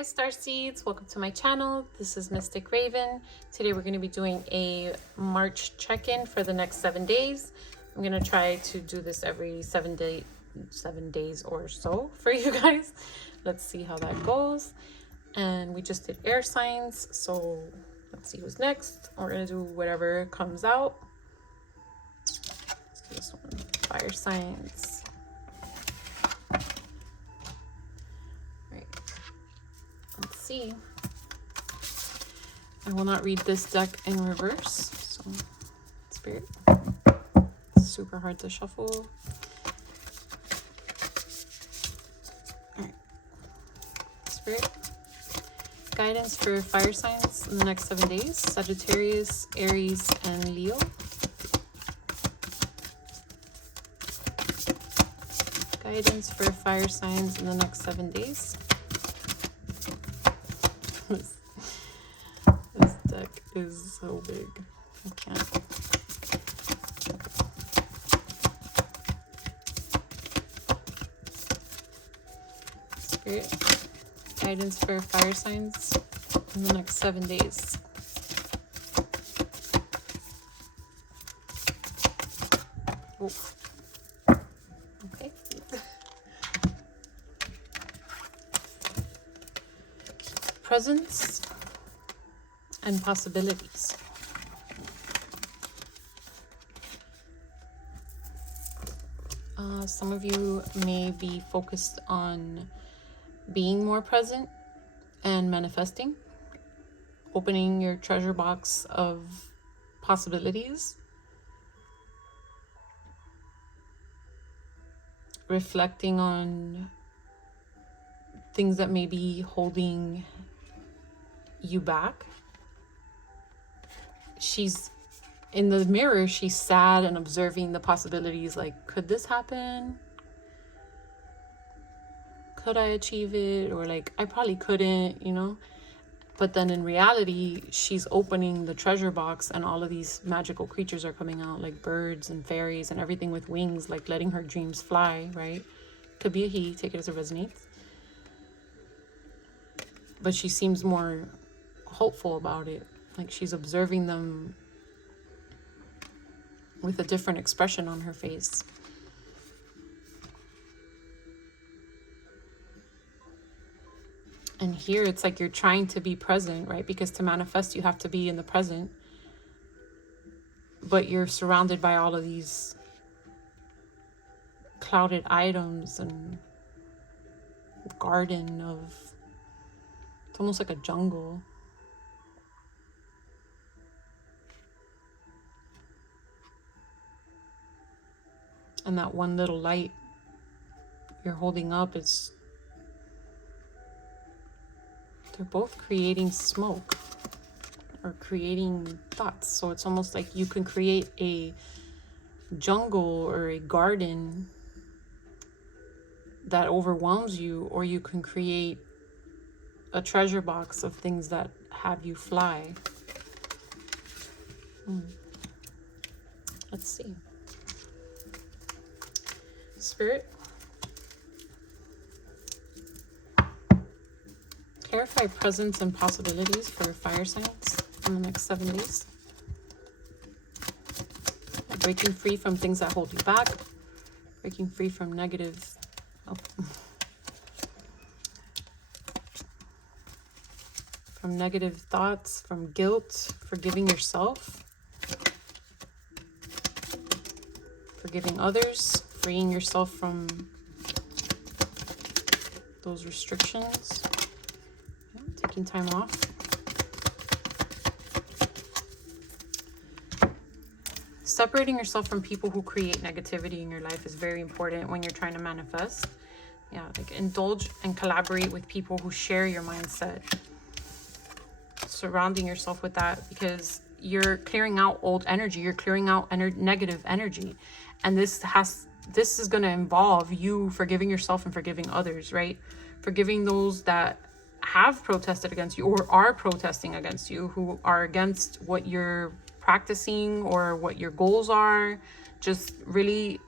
Hi Starseeds, welcome to my channel. This is Mystic Raven. Today we're going to be doing a March check-in for the next 7 days. I'm going to try to do this every 7 days or so for you guys. Let's see how that goes. And we just did air signs, so let's see who's next. We're going to do whatever comes out. Let's do this one, fire signs. Let's see. I will not read this deck in reverse, so Spirit. It's super hard to shuffle. Alright. Spirit. Guidance for fire signs in the next 7 days. Sagittarius, Aries, and Leo. Guidance for fire signs in the next 7 days. This deck is so big. I can't. Spirit, guidance for fire signs in the next 7 days. Oh. Okay. Presence and possibilities. Some of you may be focused on being more present and manifesting, opening your treasure box of possibilities, reflecting on things that may be holding you back. She's in the mirror, she's sad and observing the possibilities, like, could this happen? Could I achieve it? Or like, I probably couldn't, you know? But then in reality, she's opening the treasure box and all of these magical creatures are coming out, like birds and fairies and everything with wings, like letting her dreams fly, right? Could be a he, take it as it resonates. But she seems more hopeful about it. Like she's observing them with a different expression on her face. And here it's like you're trying to be present, right? Because to manifest, you have to be in the present. But you're surrounded by all of these clouded items and garden of, it's almost like a jungle. And that one little light you're holding up is, they're both creating smoke or creating thoughts. So it's almost like you can create a jungle or a garden that overwhelms you, or you can create a treasure box of things that have you fly. Let's see. Spirit, clarify presence and possibilities for fire signs in the next 7 days. Breaking free from things that hold you back. Breaking free from negative. From negative thoughts, from guilt, forgiving yourself, forgiving others, freeing yourself from those restrictions, taking time off. Separating yourself from people who create negativity in your life is very important when you're trying to manifest. Yeah, like indulge and collaborate with people who share your mindset. Surrounding yourself with that, because you're clearing out old energy, you're clearing out negative energy, and this is going to involve you forgiving yourself and forgiving others, right? Forgiving those that have protested against you or are protesting against you, who are against what you're practicing or what your goals are. Just really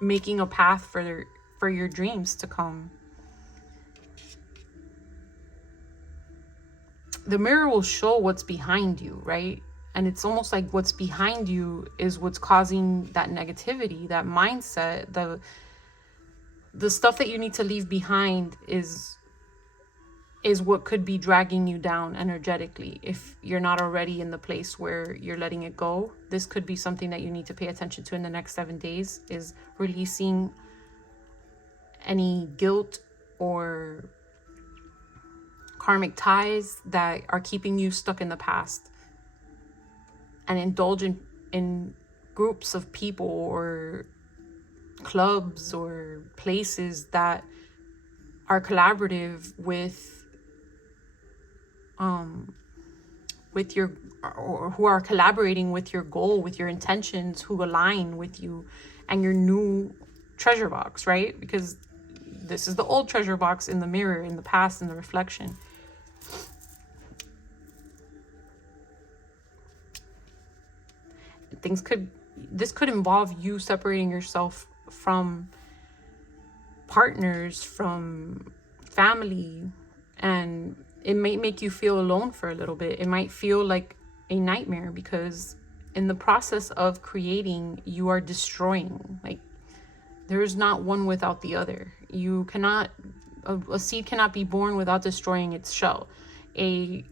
making a path for your dreams to come. the mirror will show what's behind you, right? And it's almost like what's behind you is what's causing that negativity, that mindset, the stuff that you need to leave behind is what could be dragging you down energetically. If you're not already in the place where you're letting it go, this could be something that you need to pay attention to in the next 7 days, is releasing any guilt or karmic ties that are keeping you stuck in the past, and indulge in groups of people or clubs or places that are collaborative with your, or who are collaborating with your goal, with your intentions, who align with you and your new treasure box, right? Because this is the old treasure box in the mirror, in the past, in the reflection. This could involve you separating yourself from partners, from family, and it might make you feel alone for a little bit. It might feel like a nightmare, because in the process of creating, you are destroying. Like, there's not one without the other. You cannot, a seed cannot be born without destroying its shell. A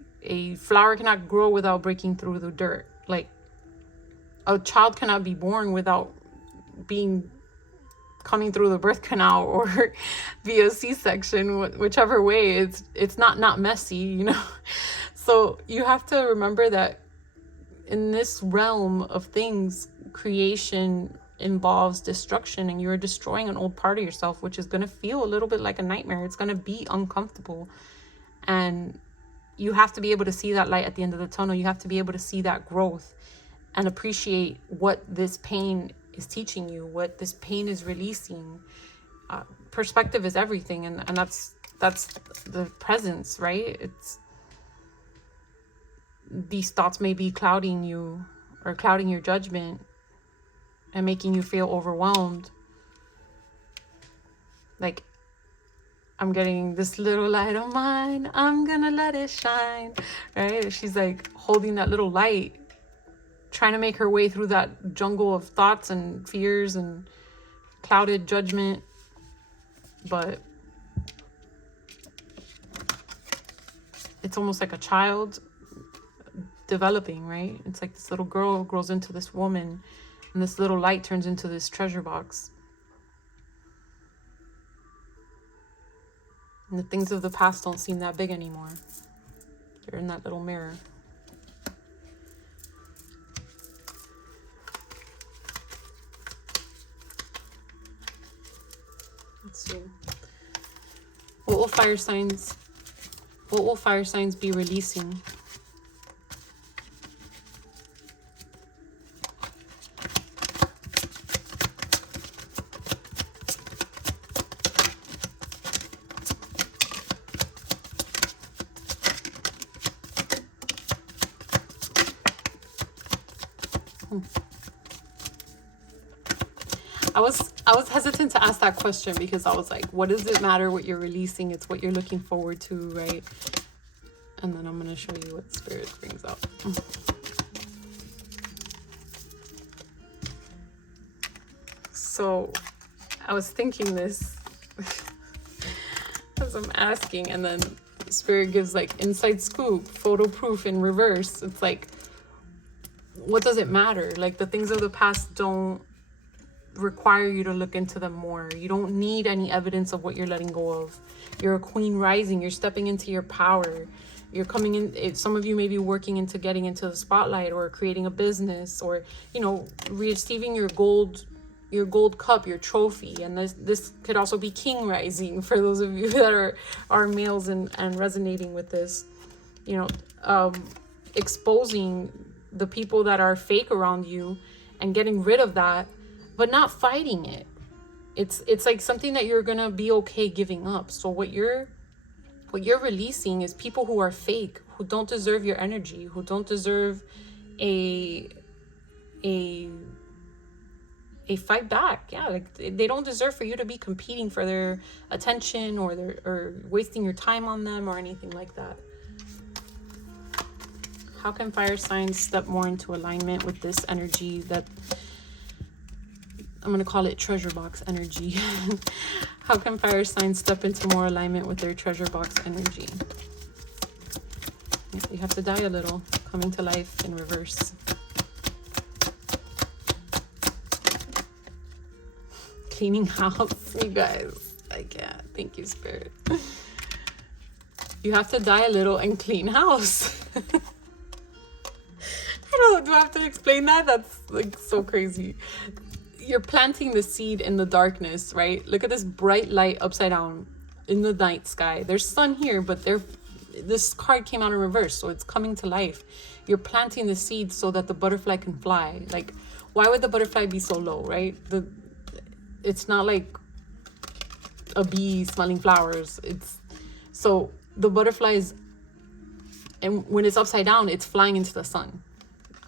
flower cannot grow without breaking through the dirt. Like, a child cannot be born without coming through the birth canal or via C-section, whichever way. It's not messy, you know. So you have to remember that in this realm of things, creation involves destruction, and you're destroying an old part of yourself, which is going to feel a little bit like a nightmare. It's going to be uncomfortable, and you have to be able to see that light at the end of the tunnel. You have to be able to see that growth and appreciate what this pain is teaching you, what this pain is releasing. Perspective is everything, and that's the presence, right? It's, these thoughts may be clouding you or clouding your judgment and making you feel overwhelmed. Like, I'm getting this little light of mine, I'm gonna let it shine, right? She's like holding that little light, trying to make her way through that jungle of thoughts and fears and clouded judgment. But it's almost like a child developing, right? It's like this little girl grows into this woman, and this little light turns into this treasure box. And the things of the past don't seem that big anymore. They're in that little mirror. Let's see. What will fire signs be releasing? I was hesitant to ask that question, because I was like, what does it matter what you're releasing? It's what you're looking forward to, right? And then I'm going to show you what Spirit brings up. So I was thinking this as I'm asking, and then Spirit gives like inside scoop, photo proof in reverse. It's like, what does it matter? Like, the things of the past don't require you to look into them more. You don't need any evidence of what you're letting go of. You're a queen rising. You're stepping into your power. You're coming in. Some of you may be working into getting into the spotlight, or creating a business, or, you know, receiving your gold cup, your trophy. And this could also be king rising for those of you that are males and resonating with this. You know, exposing the people that are fake around you and getting rid of that, but not fighting it. It's like something that you're gonna be okay giving up. So what you're releasing is people who are fake, who don't deserve your energy, who don't deserve a fight back. Yeah, like, they don't deserve for you to be competing for their attention, or wasting your time on them, or anything like that. How can fire signs step more into alignment with this energy that I'm going to call it treasure box energy? How can fire signs step into more alignment with their treasure box energy? You have to die a little, coming to life in reverse. Cleaning house, you guys. I can't. Thank you, Spirit. You have to die a little and clean house. I don't know, do I have to explain that? That's like so crazy. You're planting the seed in the darkness, right? Look at this bright light upside down in the night sky. There's sun here, but this card came out in reverse, so it's coming to life. You're planting the seed so that the butterfly can fly. Like, why would the butterfly be so low, right? It's not like a bee smelling flowers. So the butterfly is, and when it's upside down, it's flying into the sun.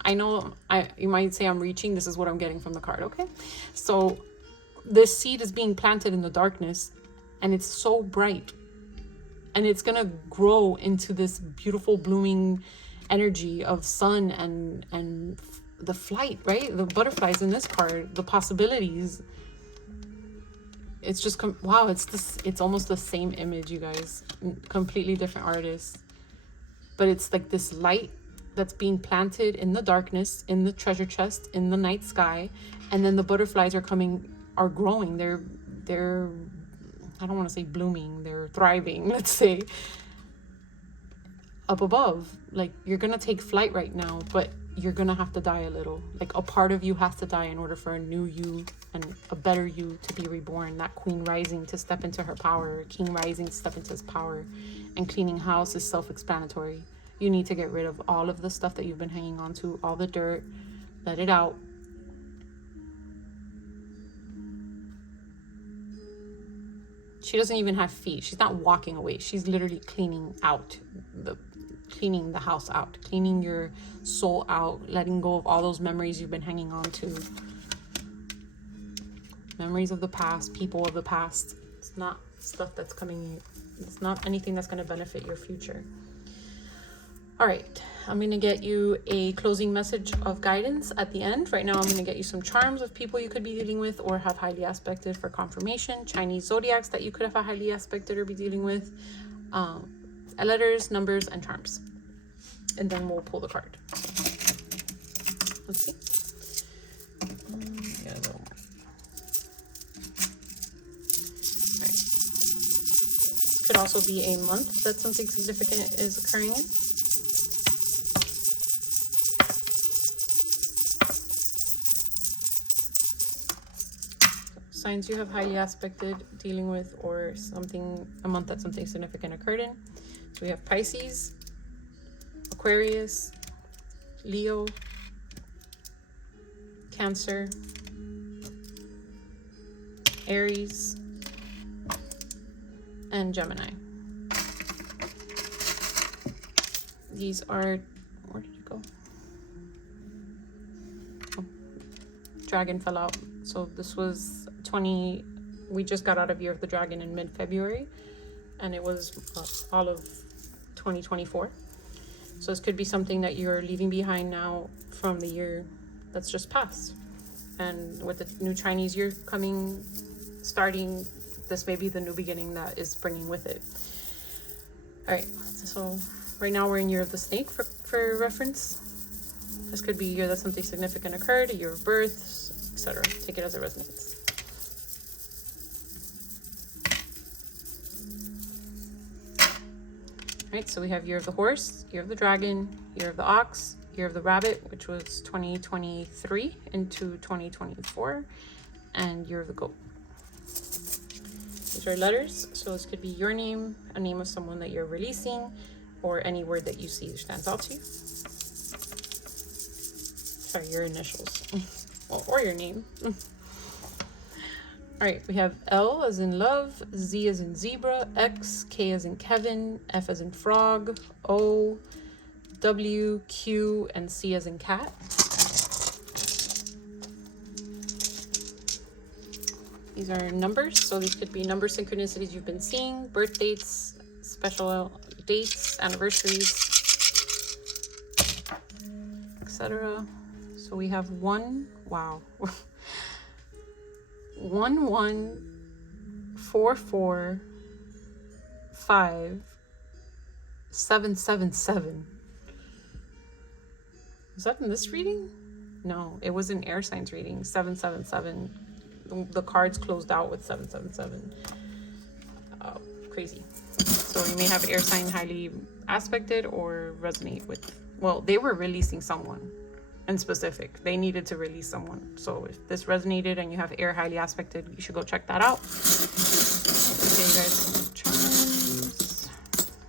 I know you might say I'm reaching. This is what I'm getting from the card, okay? So this seed is being planted in the darkness, and it's so bright. And it's going to grow into this beautiful blooming energy of sun and the flight, right? The butterflies in this card, the possibilities. It's just, wow, it's almost the same image, you guys. Completely different artists. But it's like this light that's being planted in the darkness, in the treasure chest, in the night sky. And then the butterflies are growing. They're I don't want to say blooming, they're thriving, let's say, up above. Like, you're going to take flight right now, but you're going to have to die a little. Like, a part of you has to die in order for a new you and a better you to be reborn. That queen rising to step into her power, king rising to step into his power. And cleaning house is self-explanatory. You need to get rid of all of the stuff that you've been hanging on to, all the dirt, let it out. She doesn't even have feet. She's not walking away. She's literally cleaning the house out, cleaning your soul out, letting go of all those memories you've been hanging on to. Memories of the past, people of the past. It's not stuff that's coming. It's not anything that's going to benefit your future. All right, I'm going to get you a closing message of guidance at the end. Right now, I'm going to get you some charms of people you could be dealing with or have highly aspected for confirmation. Chinese zodiacs that you could have a highly aspected or be dealing with. Letters, numbers, and charms. And then we'll pull the card. Let's see. Get a little more. All right. This could also be a month that something significant is occurring in. Signs you have highly aspected dealing with, or a month that something significant occurred in. So we have Pisces, Aquarius, Leo, Cancer, Aries, and Gemini. These are, where did it go? Oh, dragon fell out. So this was we just got out of Year of the Dragon in mid-February, and it was all of 2024. So this could be something that you're leaving behind now from the year that's just passed. And with the new Chinese year starting, this may be the new beginning that is bringing with it. All right, so right now we're in Year of the Snake for reference. This could be a year that something significant occurred, a year of birth, etc. Take it as it resonates. Right, so we have Year of the Horse, Year of the Dragon, Year of the Ox, Year of the Rabbit, which was 2023 into 2024, and Year of the Goat. These are letters, so this could be your name, a name of someone that you're releasing, or any word that you see stands out to you. Sorry, your initials, or your name. All right, we have L as in love, Z as in zebra, X, K as in Kevin, F as in frog, O, W, Q, and C as in cat. These are numbers, so these could be number synchronicities you've been seeing, birth dates, special dates, anniversaries. etc. So we have 1, wow. 1 1 4 4 5 7 7 7. Was that in this reading? No, it was an air signs reading. 777. The cards closed out with 777. Crazy. So you may have air sign highly aspected or resonate with, well, they were releasing someone in specific. They needed to release someone. So if this resonated and you have air highly aspected, you should go check that out. Okay, you guys, charms.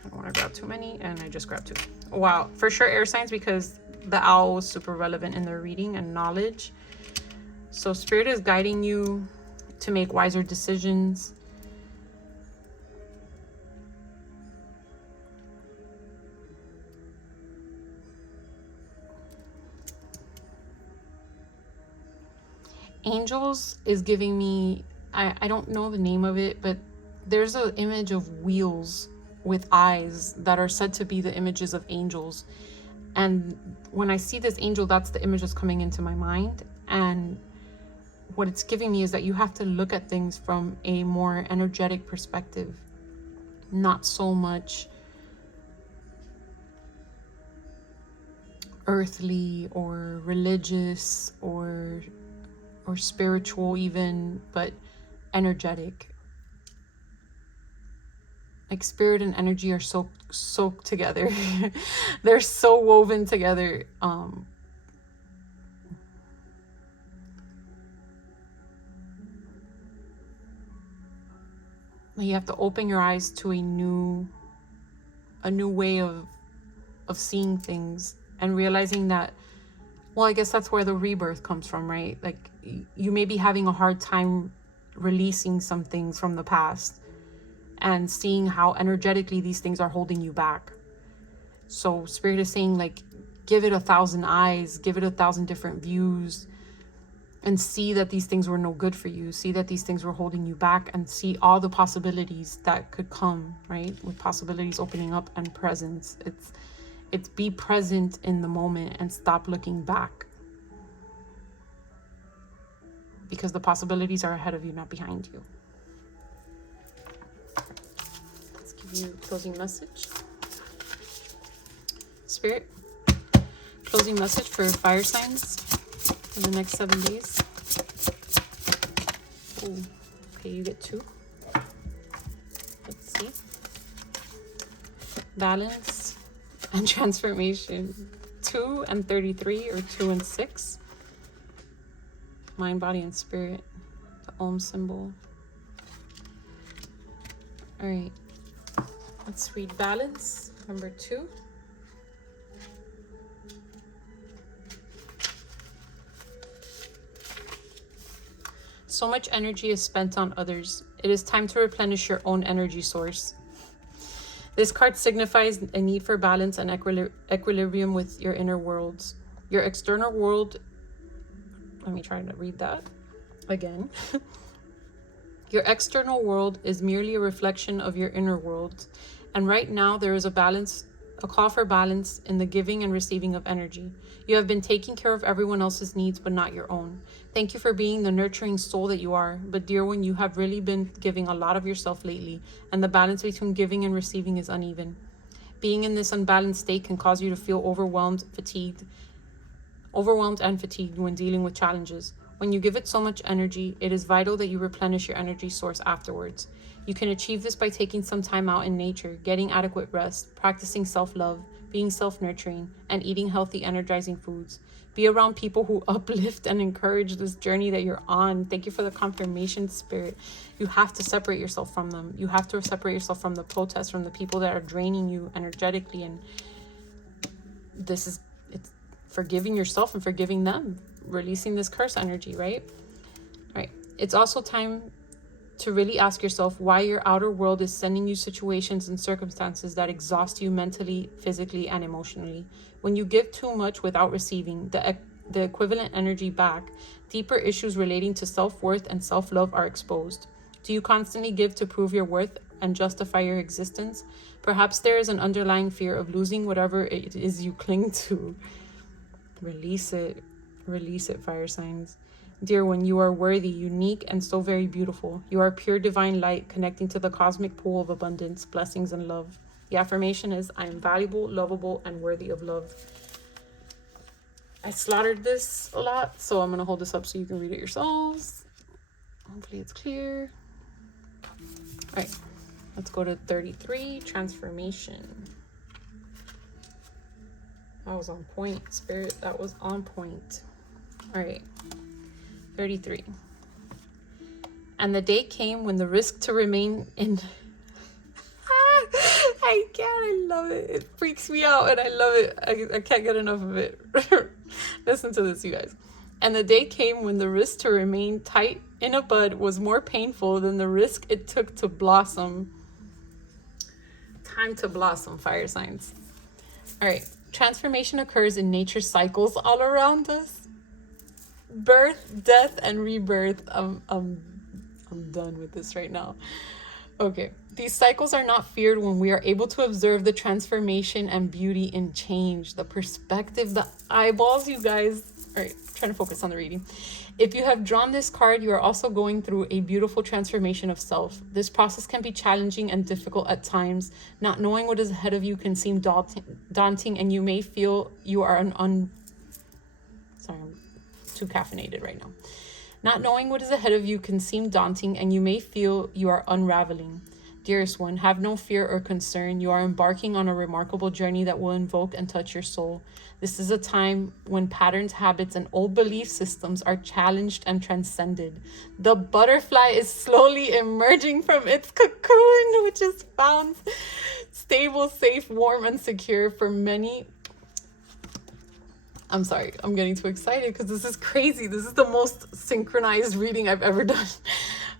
I don't want to grab too many, and I just grabbed 2. Wow, for sure air signs, because the owl was super relevant in their reading and knowledge. So spirit is guiding you to make wiser decisions. Angels is giving me, I don't know the name of it, but there's an image of wheels with eyes that are said to be the images of angels. And when I see this angel, that's the image that's coming into my mind. And what it's giving me is that you have to look at things from a more energetic perspective, not so much earthly or religious or spiritual even, but energetic. Like spirit and energy are so soaked together. They're so woven together. You have to open your eyes to a new way of seeing things, and realizing that, well, I guess that's where the rebirth comes from, right? Like you may be having a hard time releasing some things from the past and seeing how energetically these things are holding you back. So spirit is saying, like, give it 1,000 eyes, give it 1,000 different views, and see that these things were no good for you. See that these things were holding you back, and see all the possibilities that could come, right? With possibilities opening up and presence. It's be present in the moment and stop looking back. Because the possibilities are ahead of you, not behind you. Let's give you a closing message. Spirit, closing message for fire signs in the next 7 days. Ooh, okay, you get 2. Let's see. Balance and transformation. 2 and 33, or 2 and 6. Mind, body, and spirit. The Om symbol. All right. Let's read balance, number 2. So much energy is spent on others. It is time to replenish your own energy source. This card signifies a need for balance and equilibrium with your inner worlds. Your external world, let me try to read that again. Your external world is merely a reflection of your inner world. And right now there is a call for balance in the giving and receiving of energy. You have been taking care of everyone else's needs, but not your own. Thank you for being the nurturing soul that you are. But dear one, you have really been giving a lot of yourself lately, and the balance between giving and receiving is uneven. Being in this unbalanced state can cause you to feel overwhelmed and fatigued when dealing with challenges. When you give it so much energy, it is vital that you replenish your energy source afterwards. You can achieve this by taking some time out in nature, getting adequate rest, practicing self-love, being self-nurturing, and eating healthy, energizing foods. Be around people who uplift and encourage this journey that you're on. Thank you for the confirmation, Spirit. You have to separate yourself from them. You have to separate yourself from the protests, from the people that are draining you energetically. And it's forgiving yourself and forgiving them, releasing this curse energy, right? All right. It's also time to really ask yourself why your outer world is sending you situations and circumstances that exhaust you mentally, physically, and emotionally. When you give too much without receiving the equivalent energy back, deeper issues relating to self-worth and self-love are exposed. Do you constantly give to prove your worth and justify your existence? Perhaps there is an underlying fear of losing whatever it is you cling to. Release it. Release it, fire signs. Dear one, you are worthy, unique, and so very beautiful. You are pure divine light connecting to the cosmic pool of abundance, blessings, and love. The affirmation is, I am valuable, lovable, and worthy of love. I slaughtered this a lot, so I'm going to hold this up so you can read it yourselves. Hopefully it's clear. All right, let's go to 33, transformation. That was on point, Spirit. That was on point. All right, 33. And the day came when the risk to remain in... I can't, I love it. It freaks me out and I love it. I can't get enough of it. Listen to this, you guys. And the day came when the risk to remain tight in a bud was more painful than the risk it took to blossom. Time to blossom, fire signs. All right. Transformation occurs in nature's cycles all around us. Birth, death, and rebirth. I'm done with this right now. Okay. These cycles are not feared when we are able to observe the transformation and beauty in change. The perspective, the eyeballs, you guys. All right, trying to focus on the reading. If you have drawn this card, you are also going through a beautiful transformation of self. This process can be challenging and difficult at times. Not knowing what is ahead of you can seem daunting, and you may feel you are Sorry, I'm too caffeinated right now. Not knowing what is ahead of you can seem daunting, and you may feel you are unraveling. Dearest one, have no fear or concern. You are embarking on a remarkable journey that will invoke and touch your soul. This is a time when patterns, habits, and old belief systems are challenged and transcended. The butterfly is slowly emerging from its cocoon, which is found stable, safe, warm, and secure for many. I'm sorry, I'm getting too excited because this is crazy. This is the most synchronized reading I've ever done.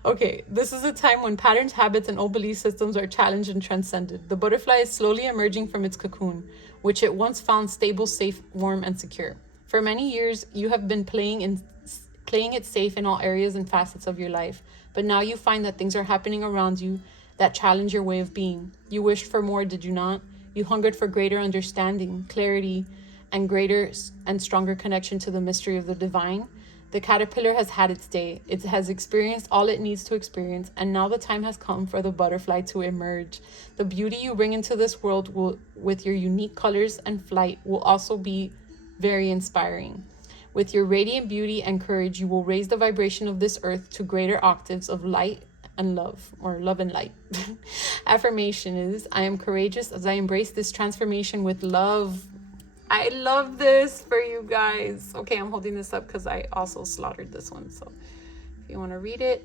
Okay, this is a time when patterns, habits, and old belief systems are challenged and transcended. The butterfly is slowly emerging from its cocoon, which it once found stable, safe, warm, and secure. For many years, you have been playing it safe in all areas and facets of your life. But now you find that things are happening around you that challenge your way of being. You wished for more, did you not? You hungered for greater understanding, clarity, and greater and stronger connection to the mystery of the divine. The caterpillar has had its day. It has experienced all it needs to experience, and now the time has come for the butterfly to emerge. The beauty you bring into this world with your unique colors and flight will also be very inspiring. With your radiant beauty and courage, you will raise the vibration of this earth to greater octaves of light and love, or love and light. Affirmation is, I am courageous as I embrace this transformation with love. I love this for you guys. Okay, I'm holding this up because I also slaughtered this one. So if you want to read it,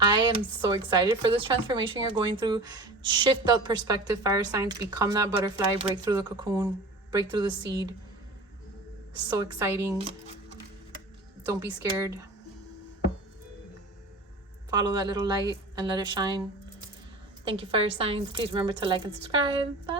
I am so excited for this transformation you're going through. Shift that perspective, fire signs. Become that butterfly. Break through the cocoon. Break through the seed. So exciting. Don't be scared. Follow that little light and let it shine. Thank you, fire signs. Please remember to like and subscribe. Bye.